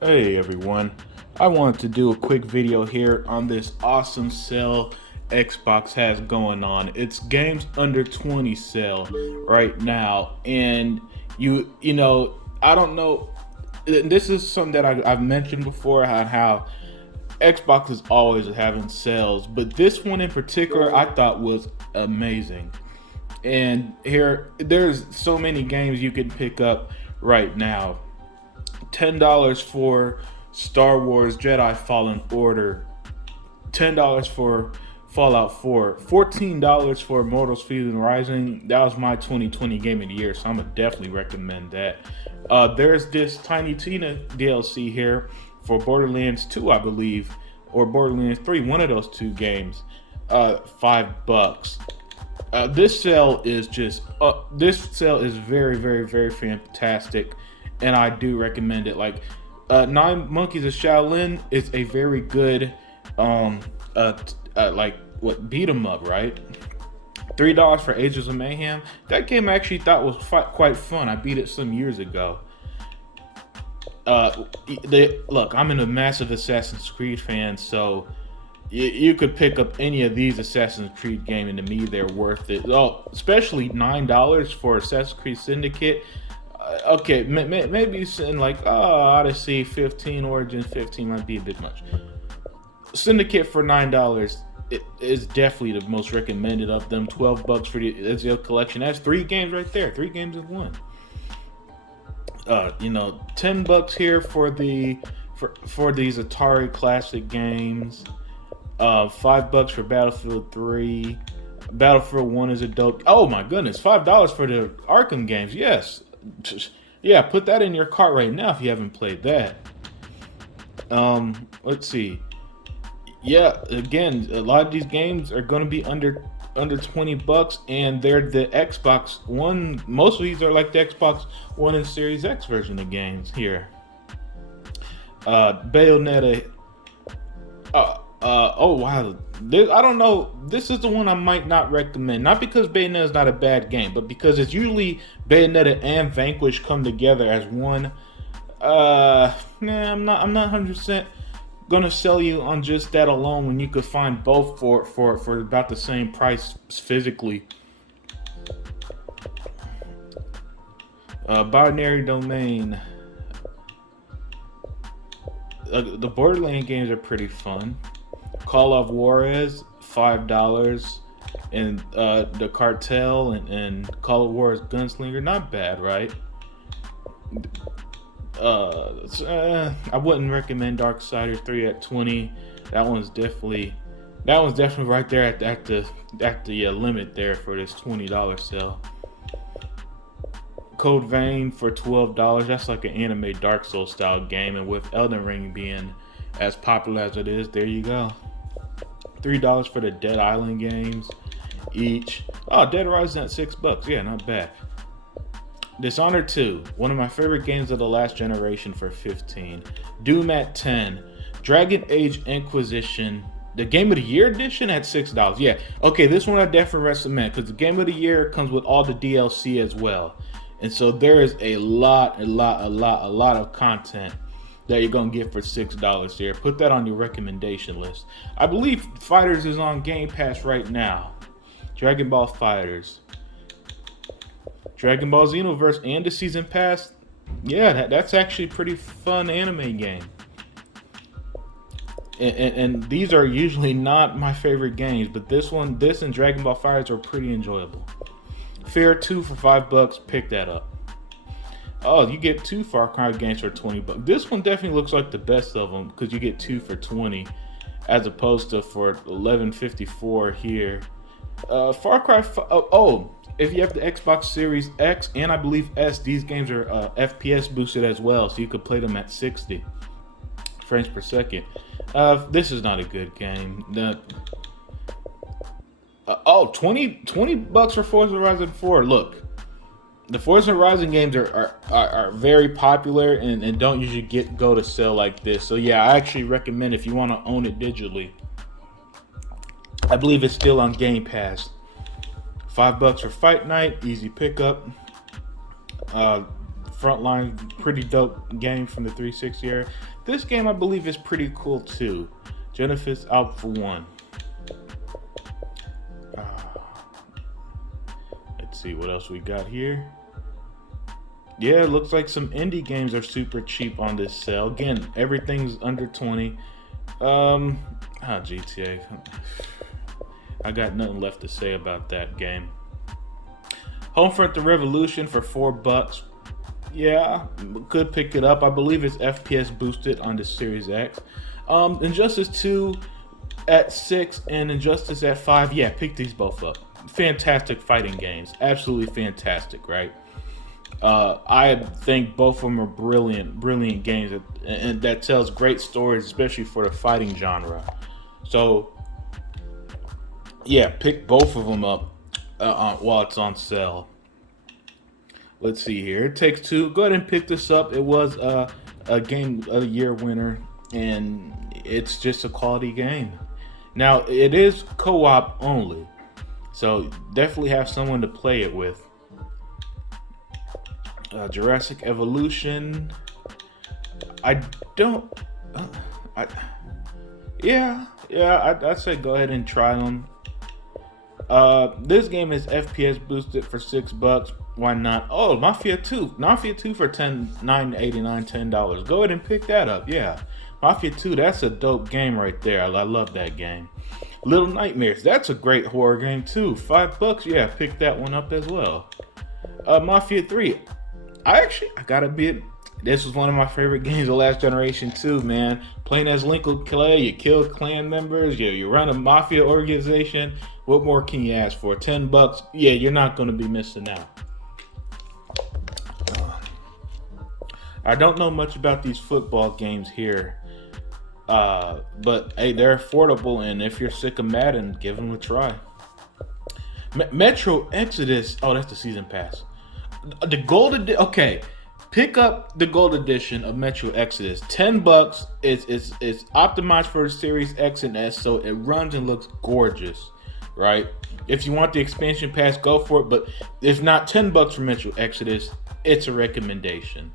Hey everyone, I wanted to do a quick video here on this awesome sale Xbox has going on. It's games under 20 sale right now, and I don't know, this is something that I've mentioned before on how Xbox is always having sales, but this one in particular I thought was amazing. And there's so many games you can pick up right now. $10 for Star Wars Jedi Fallen Order, $10 for Fallout 4, $14 for Immortals Feudal Rising. That was my 2020 game of the year, so I'm gonna definitely recommend that. There's this Tiny Tina DLC here for Borderlands 2, I believe, or Borderlands 3, one of those two games. $5. This sale is very, very, very fantastic, and I do recommend it. Like, Nine Monkeys of Shaolin is a very good, like what beat 'em up, right? $3 for Ages of Mayhem. That game I actually thought was quite fun. I beat it some years ago. Look, I'm a massive Assassin's Creed fan, so you could pick up any of these Assassin's Creed games, and to me, they're worth it. Oh, especially $9 for Assassin's Creed Syndicate. Okay, maybe saying like, Odyssey 15, Origins 15 might be a bit much. Syndicate for $9, it is definitely the most recommended of them. $12 for the Ezio collection. That's 3 games right there. 3 games in one. $10 here for for these Atari classic games. $5 for Battlefield 3. Battlefield 1 is a dope. Oh my goodness, $5 for the Arkham games. Yes. Yeah, put that in your cart right now if you haven't played that. Let's see. Yeah, again, a lot of these games are going to be under $20, and they're the Xbox One. Most of these are like the Xbox One and Series X version of games here. Bayonetta. Oh wow, I don't know. This is the one I might not recommend. Not because Bayonetta is not a bad game, but because it's usually Bayonetta and Vanquish come together as one. I'm not 100% gonna sell you on just that alone when you could find both for about the same price physically. Binary Domain. The Borderlands games are pretty fun. Call of Juarez, $5, and the Cartel and Call of Juarez Gunslinger, not bad, right? I wouldn't recommend Darksiders 3 at 20. That one's definitely right there at the limit there for this $20 sale. Code Vein for $12. That's like an anime Dark Souls style game, and with Elden Ring being as popular as it is, there you go. $3 for the Dead Island games each. Oh, Dead Rising at $6. Yeah, not bad. Dishonored 2, one of my favorite games of the last generation, for $15. Doom at $10. Dragon Age Inquisition, the Game of the Year edition, at $6. Yeah, okay, this one I definitely recommend because the Game of the Year comes with all the DLC as well. And so there is a lot of content that you're gonna get for $6 here. Put that on your recommendation list. I believe Fighters is on Game Pass right now. Dragon Ball Fighters, Dragon Ball Xenoverse, and the Season Pass. Yeah, that's actually a pretty fun anime game. And these are usually not my favorite games, but this and Dragon Ball Fighters are pretty enjoyable. Fear 2 for $5. Pick that up. Oh, you get 2 Far Cry games for $20. This one definitely looks like the best of them because you get 2 for $20, as opposed to for $11.54 here. Far Cry. If you have the Xbox Series X and I believe S, these games are FPS boosted as well, so you could play them at 60 frames per second. This is not a good game. $20 for Forza Horizon 4. Look, the Forza Horizon games are very popular and don't usually go to sale like this. So yeah, I actually recommend if you want to own it digitally. I believe it's still on Game Pass. $5 for Fight Night, easy pickup. Frontline, pretty dope game from the 360 era. This game, I believe, is pretty cool too. Jennifer's out for one. Let's see what else we got here. Yeah, it looks like some indie games are super cheap on this sale. Again, everything's under 20. GTA. I got nothing left to say about that game. Homefront: The Revolution for $4. Yeah, could pick it up. I believe it's FPS boosted on the Series X. Injustice 2 at $6 and Injustice at $5. Yeah, pick these both up. Fantastic fighting games. Absolutely fantastic, right? I think both of them are brilliant games and that tells great stories, especially for the fighting genre. So, yeah, pick both of them up while it's on sale. Let's see here. It Takes Two. Go ahead and pick this up. It was a Game of the Year winner, and it's just a quality game. Now, it is co-op only, so definitely have someone to play it with. Jurassic Evolution. I'd say go ahead and try them. This game is FPS boosted for $6. Why not? Oh, Mafia 2 for $9.89. Go ahead and pick that up. Yeah, Mafia 2, that's a dope game right there. I love that game. Little Nightmares, that's a great horror game too. $5. Yeah, pick that one up as well. Mafia 3. I gotta admit, this was one of my favorite games of last generation too, man. Playing as Lincoln Clay, you kill clan members, you run a mafia organization. What more can you ask for? $10. Yeah, you're not gonna be missing out. I don't know much about these football games here, but hey, they're affordable, and if you're sick of Madden, give them a try. Metro Exodus. Oh, that's the season pass. The gold okay, pick up the gold edition of Metro Exodus. $10. It's optimized for the Series X and S, so it runs and looks gorgeous, right? If you want the expansion pass, go for it. But if not, $10 for Metro Exodus, it's a recommendation.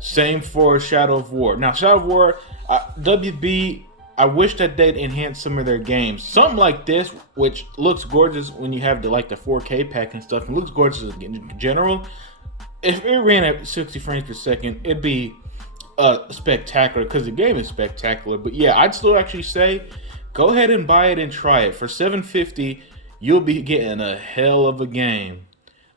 Same for Shadow of War. Now, Shadow of War, WB. I wish that they'd enhance some of their games. Something like this, which looks gorgeous when you have the 4K pack and stuff, and looks gorgeous in general. If it ran at 60 frames per second, it'd be spectacular because the game is spectacular. But yeah, I'd still actually say go ahead and buy it and try it. For $7.50, you'll be getting a hell of a game.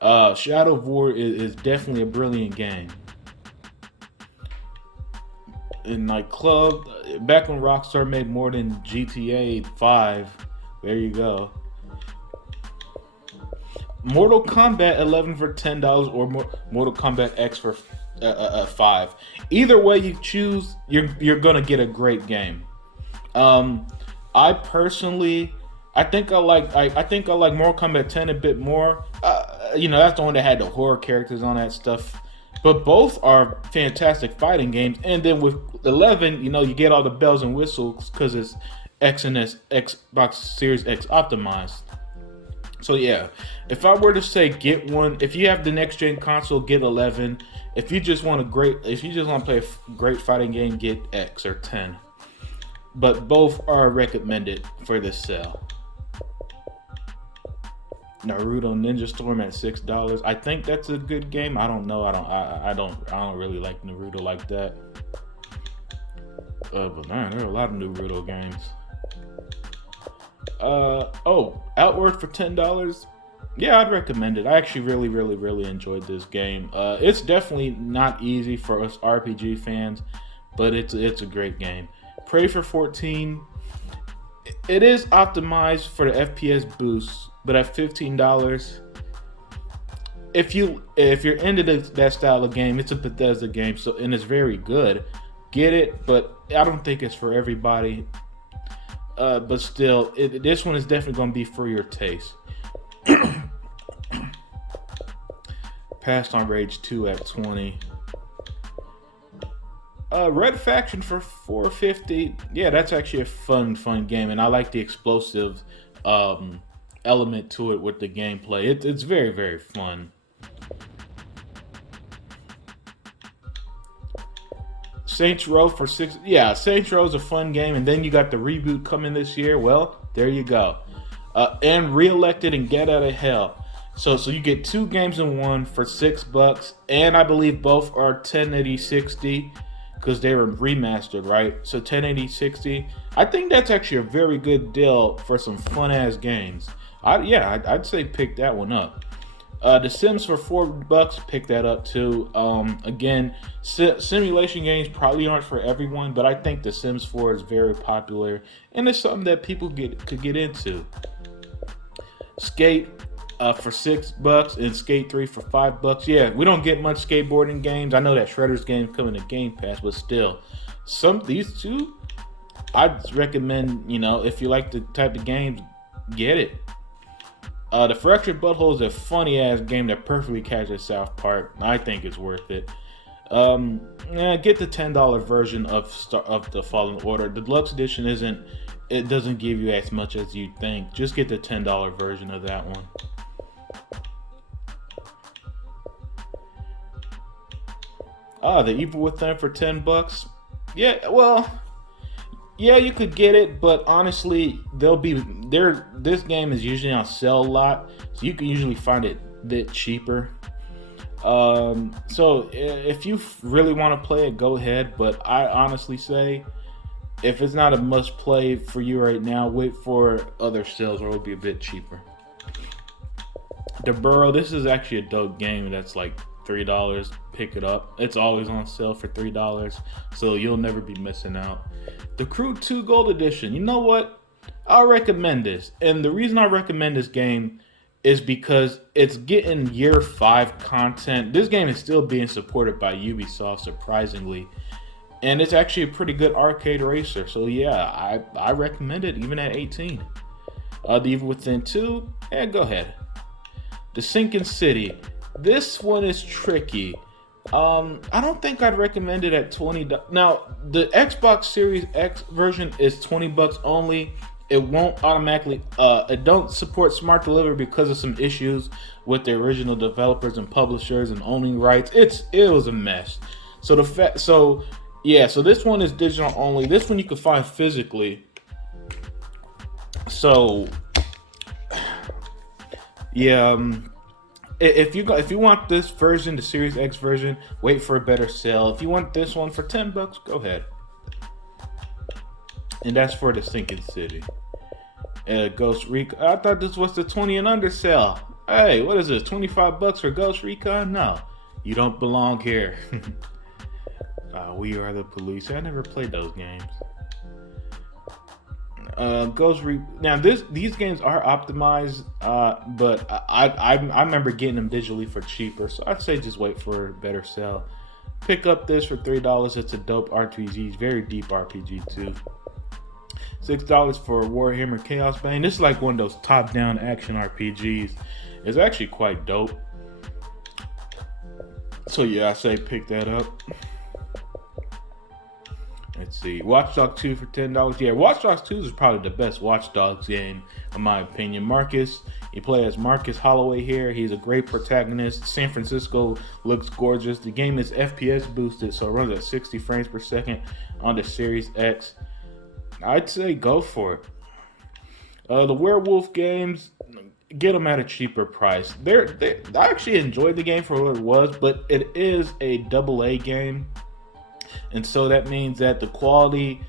Shadow of War is definitely a brilliant game. In Club, back when Rockstar made more than GTA 5, there you go. Mortal Kombat 11 for $10 or Mortal Kombat X for $5. Either way you choose, you're gonna get a great game. I personally, I think I like Mortal Kombat 10 a bit more. That's the one that had the horror characters on that stuff. But both are fantastic fighting games. And then with 11, you get all the bells and whistles because it's X and S, Xbox Series X optimized. So yeah, if I were to say get one, if you have the next gen console, get 11. If you just want to play a great fighting game, get X or 10. But both are recommended for this sale. Naruto Ninja Storm at $6. I think that's a good game. I don't know. I don't really like Naruto like that. But man, there are a lot of Naruto games. Outward for $10. Yeah, I'd recommend it. I actually really enjoyed this game. It's definitely not easy for us RPG fans, but it's a great game. Prey for $14. It is optimized for the FPS boost, but at $15, if you're into that style of game, it's a Bethesda game, and it's very good. Get it, but I don't think it's for everybody. But still, this one is definitely going to be for your taste. Passed on Rage 2 at $20. Red Faction for $4.50. Yeah, that's actually a fun game, and I like the explosive element to it with the gameplay. It's very fun. Saints Row for 6. Yeah, Saints Row is a fun game, and then you got the reboot coming this year. Well, there you go. And Reelected and Get Out of Hell. So you get two games in one for $6, and I believe both are 1080 60 because they were remastered, right? So 1080 60. I think that's actually a very good deal for some fun ass games. I'd say pick that one up. The Sims for $4, pick that up too. Again, simulation games probably aren't for everyone, but I think The Sims 4 is very popular and it's something that people could get into. Skate for $6 and Skate 3 for $5. Yeah, we don't get much skateboarding games. I know that Shredder's game coming to Game Pass, but still, these two, I'd recommend. If you like the type of games, get it. The Fractured Butthole is a funny ass game that perfectly catches South Park. I think it's worth it. Get the $10 version of the Fallen Order. The deluxe edition doesn't give you as much as you think. Just get the $10 version of that one. The Evil Within for $10. Yeah, well, yeah, you could get it, but honestly, this game is usually on sale a lot, so you can usually find it a bit cheaper. So if you really want to play it, go ahead. But I honestly say, if it's not a must play for you right now, wait for other sales where it'll be a bit cheaper. The Burrow, this is actually a dope game that's like $3. Pick it up. It's always on sale for $3, so you'll never be missing out. The Crew 2 Gold Edition. You know what? I'll recommend this. And the reason I recommend this game is because it's getting year 5 content. This game is still being supported by Ubisoft, surprisingly. And it's actually a pretty good arcade racer. So yeah, I recommend it even at 18. The Evil Within 2, go ahead. The Sinking City. This one is tricky. I don't think I'd recommend it at $20. Now, the Xbox Series X version is $20 only. It won't automatically, it don't support smart delivery because of some issues with the original developers and publishers and owning rights. It was a mess. So so this one is digital only. This one you can find physically. So yeah, if you want this version, the Series X version, wait for a better sale. If you want this one for $10, go ahead. And that's for the Sinking City. Ghost Recon. I thought this was the 20 and under sale. Hey, what is this? $25 for Ghost Recon? No, you don't belong here. We Are the Police. I never played those games. Now these games are optimized, but I remember getting them digitally for cheaper, so I'd say just wait for a better sale. Pick up this for $3. It's a dope RPG. It's very deep RPG too. $6 for Warhammer Chaos Bane. This is like one of those top-down action RPGs. It's actually quite dope. So yeah, I say pick that up. Let's see. Watch Dogs 2 for $10. Yeah, Watch Dogs 2 is probably the best Watch Dogs game, in my opinion. Marcus, you play as Marcus Holloway here. He's a great protagonist. San Francisco looks gorgeous. The game is FPS boosted, so it runs at 60 frames per second on the Series X. I'd say go for it. The Werewolf games, get them at a cheaper price. I actually enjoyed the game for what it was, but it is a AA game. And so that means that the quality,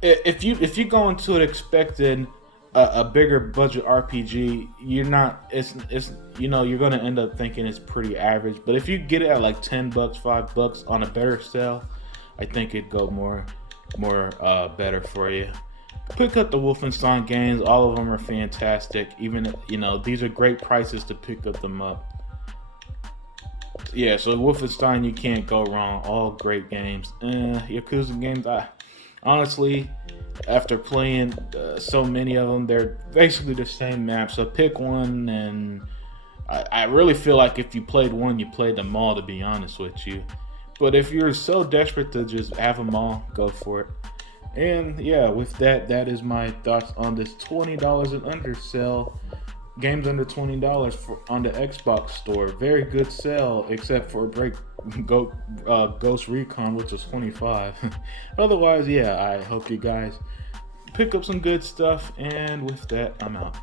if you go into it expecting a bigger budget RPG, you're going to end up thinking it's pretty average. But if you get it at like $10, $5 on a better sale, I think it'd go more better for you. Pick up the Wolfenstein games. All of them are fantastic. Even these are great prices to pick them up. Yeah, so Wolfenstein, you can't go wrong. All great games. Yakuza games, honestly, after playing so many of them, they're basically the same map. So pick one, and I really feel like if you played one, you played them all, to be honest with you. But if you're so desperate to just have them all, go for it. And yeah, with that is my thoughts on this $20 and under sale games under $20 on the Xbox store. Very good sale, except for Ghost Recon, which is 25. Otherwise, yeah, I hope you guys pick up some good stuff. And with that, I'm out.